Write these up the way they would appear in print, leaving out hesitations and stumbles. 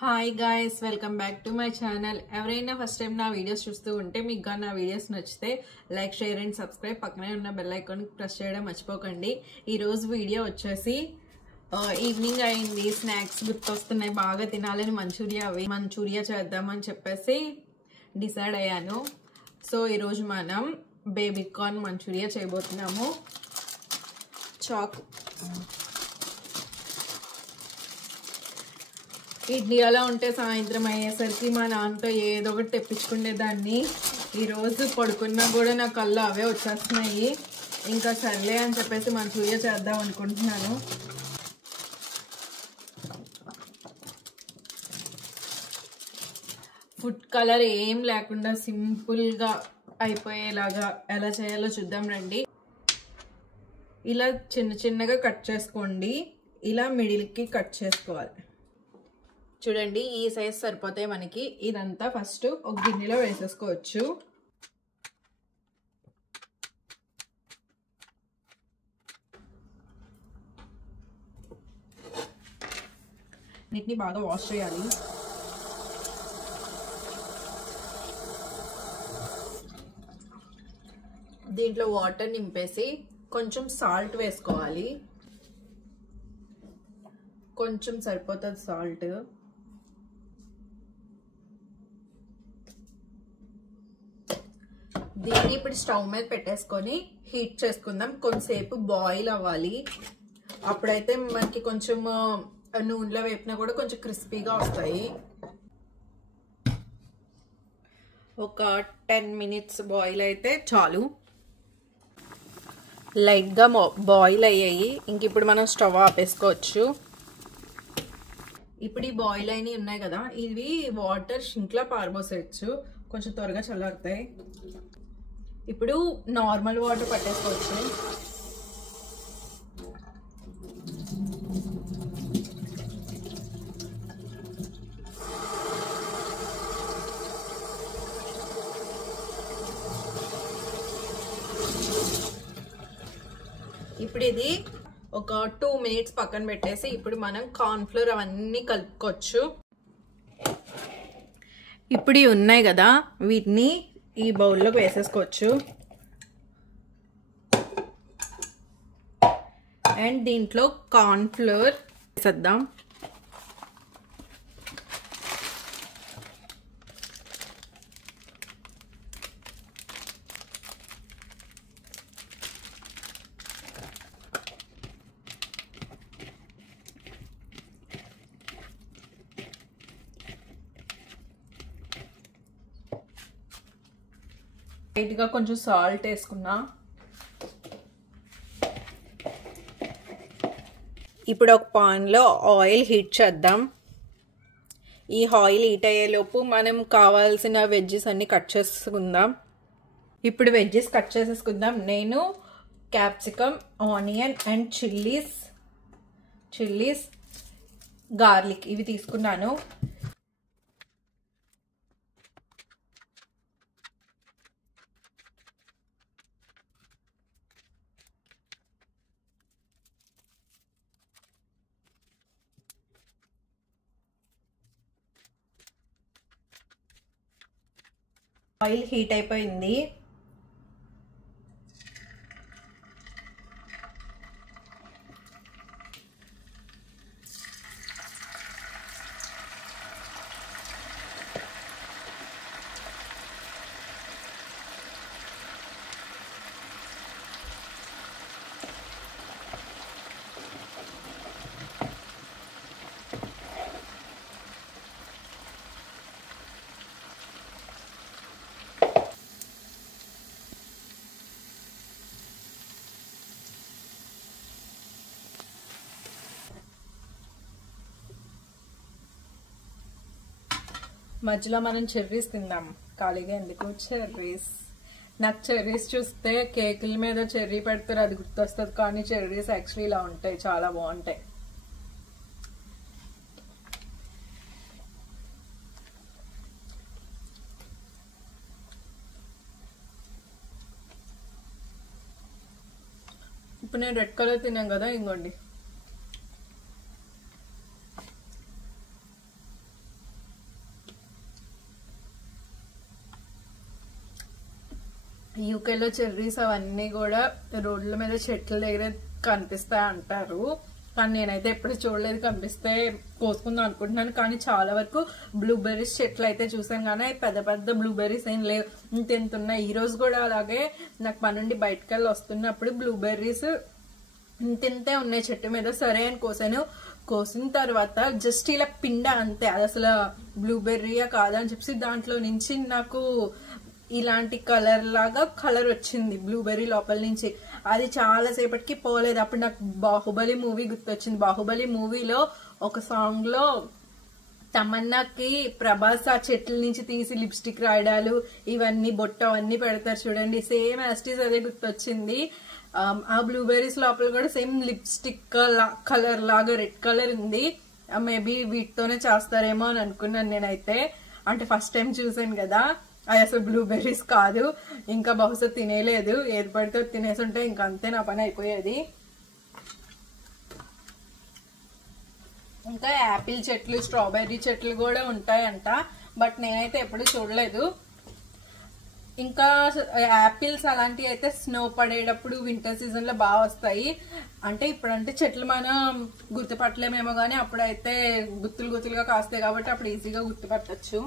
Hi guys, welcome back to my channel. ఎవరైనా first time నా videos చూస్తూ ఉంటే మీకు నా వీడియోస్ నచ్చితే లైక్, షేర్ అండ్ సబ్స్క్రైబ్. పక్కనే ఉన్న బెల్ ఐకాన్ ప్రెస్ చేయడం మర్చిపోకండి. ఈరోజు వీడియో వచ్చేసి ఈవినింగ్ అయింది, స్నాక్స్ గుర్తొస్తున్నాయి, బాగా తినాలని మంచూరియా చేద్దామని చెప్పేసి డిసైడ్ అయ్యాను. సో ఈరోజు మనం బేబీ కార్న్ మంచూరియా చేయబోతున్నాము. ఇండియాలో ఉంటే సాయంత్రం అయ్యేసరికి మా నాన్నతో ఏదో ఒకటి తెప్పించుకునేదాన్ని. ఈరోజు పడుకున్నా కూడా నా కళ్ళు అవే వచ్చేస్తున్నాయి. ఇంకా సర్లే అని చెప్పేసి మంచూరియా చేద్దాం అనుకుంటున్నాను. ఫుడ్ కలర్ ఏం లేకుండా సింపుల్గా అయిపోయేలాగా ఎలా చేయాలో చూద్దాం రండి. ఇలా చిన్న చిన్నగా కట్ చేసుకోండి. ఇలా మిడిల్కి కట్ చేసుకోవాలి. చూడండి, ఈ సైజ్ సరిపోతాయి మనకి. ఇదంతా ఫస్ట్ ఒక గిన్నెలో వేసేసుకోవచ్చు. వీటిని బాగా వాష్ చేయాలి. దీంట్లో వాటర్ నింపేసి కొంచెం సాల్ట్ వేసుకోవాలి. కొంచెం సరిపోతుంది సాల్ట్. దీన్ని ఇప్పుడు స్టవ్ మీద పెట్టేసుకొని హీట్ చేసుకుందాం. కొంచెంసేపు బాయిల్ అవ్వాలి. అప్పుడైతే మనకి కొంచెం నూనెలో వేపినా కూడా కొంచెం క్రిస్పీగా వస్తాయి. ఒక 10 మినిట్స్ బాయిల్ అయితే చాలు. లైట్గా బాయిల్ అయ్యాయి. ఇంక ఇప్పుడు మనం స్టవ్ ఆపేసుకోవచ్చు. ఇప్పుడు ఈ బాయిల్ అయినవి ఉన్నాయి కదా, ఇవి వాటర్ షింక్లా పారబోసేయచ్చు, కొంచెం త్వరగా చల్లారుతాయి. ఇప్పుడు నార్మల్ వాటర్ పట్టేసుకోవచ్చు. ఇప్పుడు ఇది ఒక 2 మినిట్స్ పక్కన పెట్టేసి ఇప్పుడు మనం కార్న్ ఫ్లోర్ అవన్నీ కలుపుకోవచ్చు. ఇప్పుడు ఇవి ఉన్నాయి కదా, వీటిని ఈ బౌల్లోకి వేసేసుకోవచ్చు. అండ్ దీంట్లో కార్న్ ఫ్లోర్ వేసేద్దాం. లైట్గా కొంచెం సాల్ట్ వేసుకున్నా. ఇప్పుడు ఒక పాన్లో ఆయిల్ హీట్ చేద్దాం. ఈ ఆయిల్ హీట్ అయ్యేలోపు మనం కావాల్సిన వెజ్జెస్ అన్ని కట్ చేసుకుందాం. ఇప్పుడు వెజ్జెస్ కట్ చేసేసుకుందాం. నేను capsicum, onion and chillies, garlic ఇవి తీసుకున్నాను. ఆయిల్ హీట్ అయిపోయింది. మధ్యలో మనం చెర్రీస్ తిందాం. ఖాళీగా ఎందుకు చెర్రీస్? నాకు చెర్రీస్ చూస్తే కేకుల మీద చెర్రీ పెడతారు, అది గుర్తొస్తుంది. కానీ చెర్రీస్ యాక్చువల్లీ ఇలా ఉంటాయి, చాలా బాగుంటాయి. ఇప్పుడు నేను రెడ్ కలర్ తిన్నాను కదా, ఇంకోండి యూకేలో చెర్రీస్ అవన్నీ కూడా రోడ్ల మీద చెట్ల దగ్గర కనిపిస్తాయి అంటారు. కానీ నేనైతే ఎప్పుడు చూడలేదు, కనిపిస్తే కోసుకుందాం అనుకుంటున్నాను. కానీ చాలా వరకు బ్లూబెర్రీస్ చెట్లు అయితే చూసాను, కానీ పెద్ద పెద్ద బ్లూబెర్రీస్ ఏం లేవు, ఇంత ఉన్నాయి. ఈ రోజు కూడా అలాగే నాకు పని నుండి బయటకు వెళ్ళి వస్తున్నప్పుడు బ్లూబెర్రీస్ ఇంతే ఉన్నాయి చెట్టు మీద. సరే అని కోసాను. కోసిన తర్వాత జస్ట్ ఇలా పిండ అంతే, అది అసలు బ్లూబెర్రీయా కాదా అని చెప్పి దాంట్లో నుంచి నాకు ఇలాంటి కలర్ లాగా కలర్ వచ్చింది బ్లూబెర్రీ లోపల నుంచి. అది చాలా సేపటికి పోలేదు. అప్పుడు నాకు బాహుబలి మూవీ గుర్తొచ్చింది. బాహుబలి మూవీలో ఒక సాంగ్ లో తమన్నాకి ప్రభాస్ ఆ చెట్ల నుంచి తీసి లిప్స్టిక్ రాయడాలు ఇవన్నీ బొట్ట అవన్నీ పెడతారు చూడండి, సేమ్ యాస్టీస్ అదే గుర్తొచ్చింది. ఆ బ్లూబెర్రీస్ లోపల కూడా సేమ్ లిప్స్టిక్ కలర్ లాగా రెడ్ కలర్ ఉంది. మేబీ వీటితోనే చేస్తారేమో అని అనుకున్నాను నేనైతే. అంటే ఫస్ట్ టైం చూసాను కదా, అది అసలు బ్లూబెర్రీస్ కాదు. ఇంకా బహుశా తినేలేదు, ఏది పడితే తినేసి ఉంటే ఇంకా అంతే నా పని అయిపోయేది. ఇంకా యాపిల్ చెట్లు స్ట్రాబెర్రీ చెట్లు కూడా ఉంటాయంట, బట్ నేనైతే ఎప్పుడు చూడలేదు. ఇంకా యాపిల్స్ అలాంటివి అయితే స్నో పడేటప్పుడు వింటర్ సీజన్ లో బాగా వస్తాయి. అంటే ఇప్పుడంటే చెట్లు మనం గుర్తుపట్టలేమేమో కానీ అప్పుడైతే గుత్తులు గుత్తులుగా కాస్తాయి కాబట్టి అప్పుడు ఈజీగా గుర్తుపట్టచ్చు.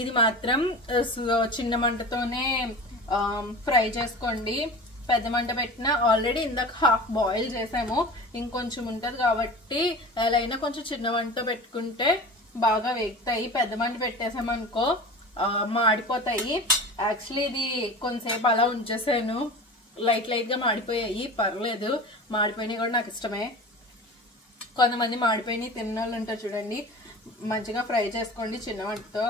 ఇది మాత్రం చిన్న మంటతోనే ఫ్రై చేసుకోండి. పెద్ద మంట పెట్టినా ఆల్రెడీ ఇందాక హాఫ్ బాయిల్ చేసాము, ఇంకొంచెం ఉంటది కాబట్టి ఎలా అయినా కొంచెం చిన్న మంట పెట్టుకుంటే బాగా వేగుతాయి. పెద్ద మంట పెట్టేసామనుకో మాడిపోతాయి. యాక్చువల్లీ ఇది కొంతసేపు అలా ఉంచేసాను, లైట్ గా మాడిపోయాయి, పర్లేదు. మాడిపోయినాయి కూడా నాకు ఇష్టమే. కొంతమంది మాడిపోయినాయి తిన్న వాళ్ళు ఉంటారు చూడండి. మంచిగా ఫ్రై చేసుకోండి చిన్న మంటతో.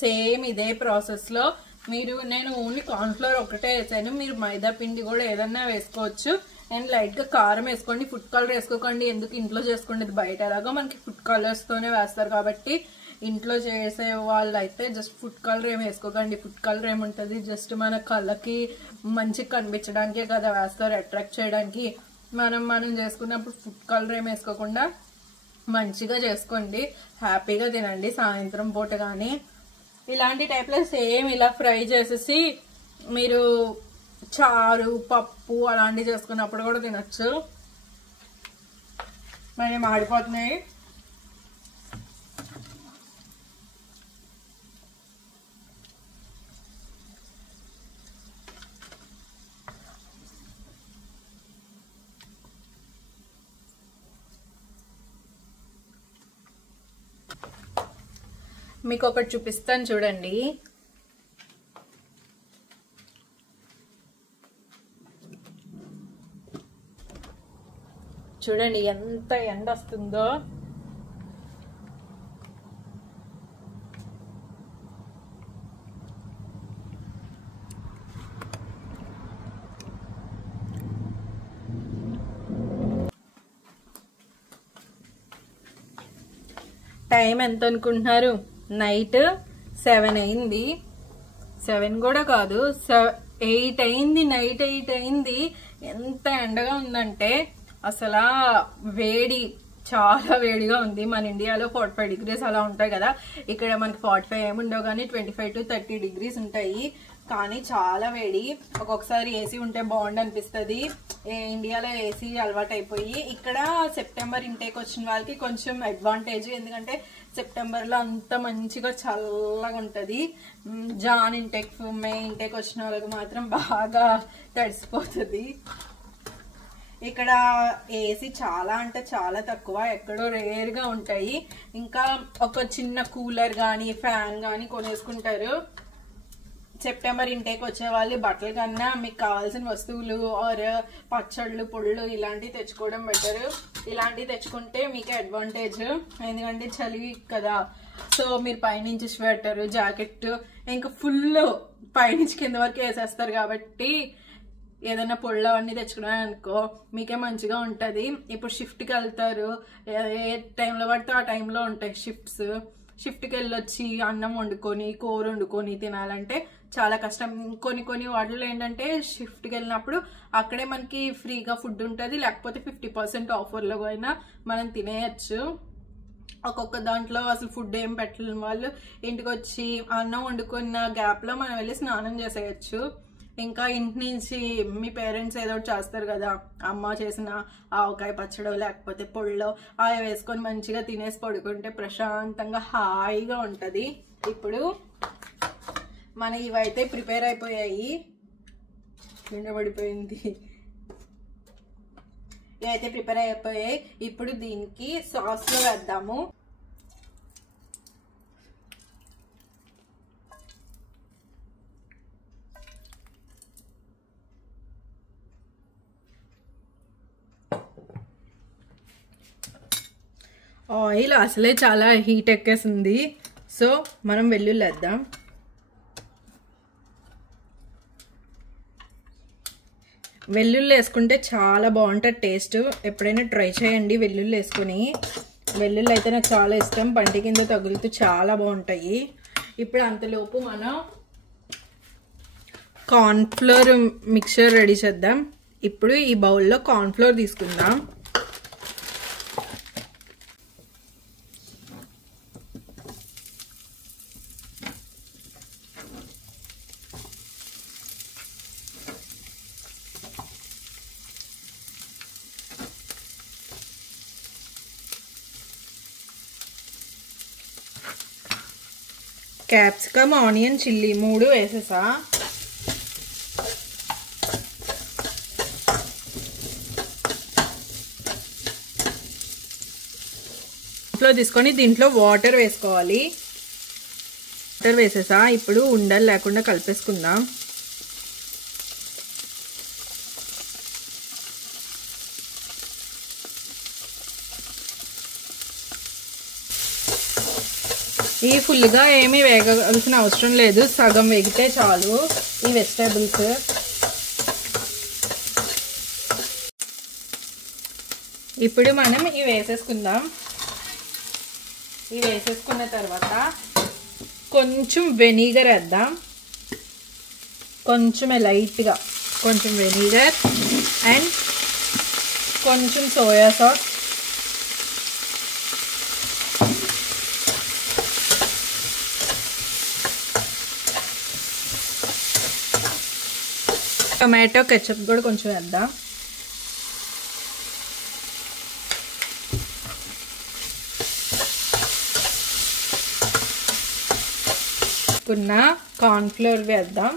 సేమ్ ఇదే ప్రాసెస్ లో నేను ఓన్లీ కార్న్ఫ్లవర్ ఒకటే వేసాను, మీరు మైదా పిండి కూడా ఏదన్నా వేసుకోవచ్చు. నేను లైట్ గా కారం వేసుకోండి, ఫుడ్ కలర్ వేసుకోకండి. ఎందుకు ఇంట్లో చేసుకోండి, బయట ఎలాగో మనకి ఫుడ్ కలర్స్ తోనే వేస్తారు కాబట్టి ఇంట్లో చేసే వాళ్ళు అయితే జస్ట్ ఫుడ్ కలర్ ఏమి వేసుకోకండి. ఫుడ్ కలర్ ఏముంటది, జస్ట్ మన కళ్ళకి మంచిగా కనిపించడానికే కదా వేస్తారు, అట్రాక్ట్ చేయడానికి. మనం చేసుకున్నప్పుడు ఫుడ్ కలర్ ఏమి వేసుకోకుండా మంచిగా చేసుకోండి, హ్యాపీగా తినండి సాయంత్రం పూట. కానీ ఇలాంటి టైప్లో సేమ్ ఇలా ఫ్రై చేసేసి మీరు చారు పప్పు అలాంటివి చేసుకున్నప్పుడు కూడా తినచ్చు. మరి మాడిపోతున్నాయి. మీకు ఒకటి చూపిస్తాను చూడండి. చూడండి ఎంత ఎండ వస్తుందో. టైం ఎంత అనుకుంటున్నారు? నైట్ 7 అయింది. 7 కూడా కాదు, 8 అయింది. నైట్ 8 అయింది. ఎంత ఎండగా ఉందంటే అసలు వేడి, చాలా వేడిగా ఉంది. మన ఇండియాలో 45 degrees అలా ఉంటాయి కదా, ఇక్కడ మనకి 45 ఏముండవు కానీ 25 to 30 degrees ఉంటాయి. కానీ చాలా వేడి. ఒక్కొక్కసారి ఏసీ ఉంటే బాగుండు అనిపిస్తుంది. ఇండియాలో ఏసీ అలవాటు అయిపోయి, ఇక్కడ సెప్టెంబర్ ఇంటేక్ వచ్చిన వాళ్ళకి కొంచెం అడ్వాంటేజ్, ఎందుకంటే సెప్టెంబర్లో అంత మంచిగా చల్లగా ఉంటుంది. జాన్ ఇంటేక్ మే ఇంటేక్ వచ్చిన వాళ్ళకి మాత్రం బాగా తడిసిపోతుంది. ఇక్కడ ఏసీ చాలా అంటే చాలా తక్కువ, ఎక్కడో రేర్గా ఉంటాయి. ఇంకా ఒక చిన్న కూలర్ కానీ ఫ్యాన్ కానీ కొనేసుకుంటారు. సెప్టెంబర్ ఇంటేక్ వచ్చే వాళ్ళు బట్టల కన్నా మీకు కావాల్సిన వస్తువులు ఆర్ పచ్చళ్ళు పొళ్ళు ఇలాంటివి తెచ్చుకోవడం బెటర్. ఇలాంటివి తెచ్చుకుంటే మీకు అడ్వాంటేజ్, ఎందుకంటే చలి కదా. సో మీరు పైనుంచి స్వెటర్ జాకెట్ ఇంకా ఫుల్ పైనుంచి కింద వరకు వేసేస్తారు కాబట్టి ఏదైనా పొళ్ళు అవన్నీ తెచ్చుకున్నాను అనుకో మీకే మంచిగా ఉంటుంది. ఇప్పుడు షిఫ్ట్కి వెళ్తారు, ఏ టైంలో పడితే ఆ టైంలో ఉంటాయి షిఫ్ట్స్. షిఫ్ట్కి వెళ్ళొచ్చి అన్నం వండుకొని కూర వండుకొని తినాలంటే చాలా కష్టం. కొన్ని వాటిలో ఏంటంటే షిఫ్ట్కి వెళ్ళినప్పుడు అక్కడే మనకి ఫ్రీగా ఫుడ్ ఉంటుంది, లేకపోతే 50% ఆఫర్లో అయినా మనం తినేయచ్చు. ఒక్కొక్క దాంట్లో అసలు ఫుడ్ ఏం పెట్టలేని వాళ్ళు ఇంటికి వచ్చి అన్నం వండుకున్న గ్యాప్లో మనం వెళ్ళి స్నానం చేసేయచ్చు. ఇంకా ఇంటి నుంచి మీ పేరెంట్స్ ఏదో ఒకటి చేస్తారు కదా, అమ్మ చేసిన ఆవకాయ పచ్చడో లేకపోతే పొళ్ళో అవి వేసుకొని మంచిగా తినేసి పడుకుంటే ప్రశాంతంగా హాయిగా ఉంటుంది. ఇప్పుడు మన ఇవైతే ప్రిపేర్ అయిపోయాయి, కింద పడిపోయింది. ఇవైతే ప్రిపేర్ అయిపోయాయి. ఇప్పుడు దీనికి సాస్లో వేద్దాము. ఆయిల్ అసలే చాలా హీట్ ఎక్కేసింది, సో మనం వెల్లుల్లి వేద్దాం. వెల్లుల్లి వేసుకుంటే చాలా బాగుంటుంది టేస్ట్. ఎప్పుడైనా ట్రై చేయండి వెల్లుల్లి వేసుకొని. వెల్లుల్లి అయితే నాకు చాలా ఇష్టం, పంటి కింద తగులుతూ చాలా బాగుంటాయి. ఇప్పుడు అంతలోపు మనం కార్న్ఫ్లోర్ మిక్చర్ రెడీ చేద్దాం. ఇప్పుడు ఈ బౌల్లో కార్న్ఫ్లోర్ తీసుకుందాం. Capsicum, onion, chilli 3 వేసేసా. ఇంట్లో తీసుకొని దీంట్లో వాటర్ వేసుకోవాలి. వాటర్ వేసేసా. ఇప్పుడు ఉండలు లేకుండా కలిపేసుకుందాం. ఈ ఫుల్గా ఏమీ వేగాల్సిన అవసరం లేదు, సగం వేగితే చాలు ఈ వెజిటేబుల్స్. ఇప్పుడు మనం ఇవి వేసేసుకుందాం. ఇవి వేసేసుకున్న తర్వాత కొంచెం వెనిగర్ వేద్దాం, కొంచెం లైట్గా కొంచెం వెనిగర్ అండ్ కొంచెం సోయా సాస్. టొమాటో కెచప్ కూడా కొంచెం వేద్దాం. కార్న్ఫ్లోర్ వేద్దాం.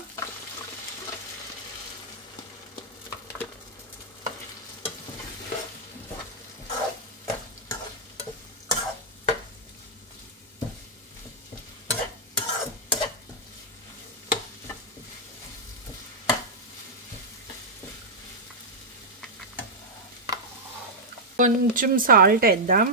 కొంచెం సాల్ట్ వేద్దాం.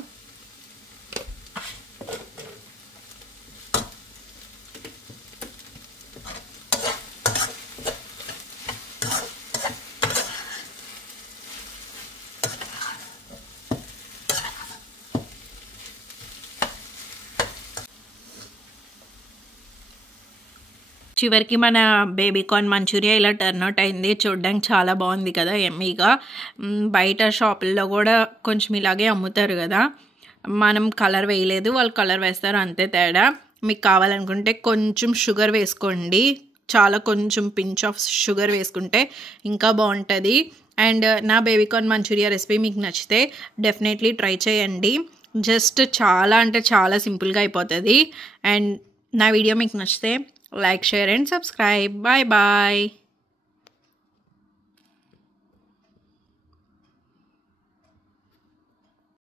చివరికి మన బేబీ కార్న్ మంచూరియా ఇలా టర్న్ అవుట్ అయింది. చూడడానికి చాలా బాగుంది కదా, ఎమ్మీగా. బయట షాపుల్లో కూడా కొంచెం ఇలాగే అమ్ముతారు కదా, మనం కలర్ వేయలేదు, వాళ్ళు కలర్ వేస్తారు, అంతే తేడా. మీకు కావాలనుకుంటే కొంచెం షుగర్ వేసుకోండి, చాలా కొంచెం పించ్ ఆఫ్ షుగర్ వేసుకుంటే ఇంకా బాగుంటుంది. అండ్ నా బేబీ కార్న్ మంచూరియా రెసిపీ మీకు నచ్చితే డెఫినెట్లీ ట్రై చేయండి. జస్ట్ చాలా అంటే చాలా సింపుల్గా అయిపోతుంది. అండ్ నా వీడియో మీకు నచ్చితే like, share and subscribe. Bye bye.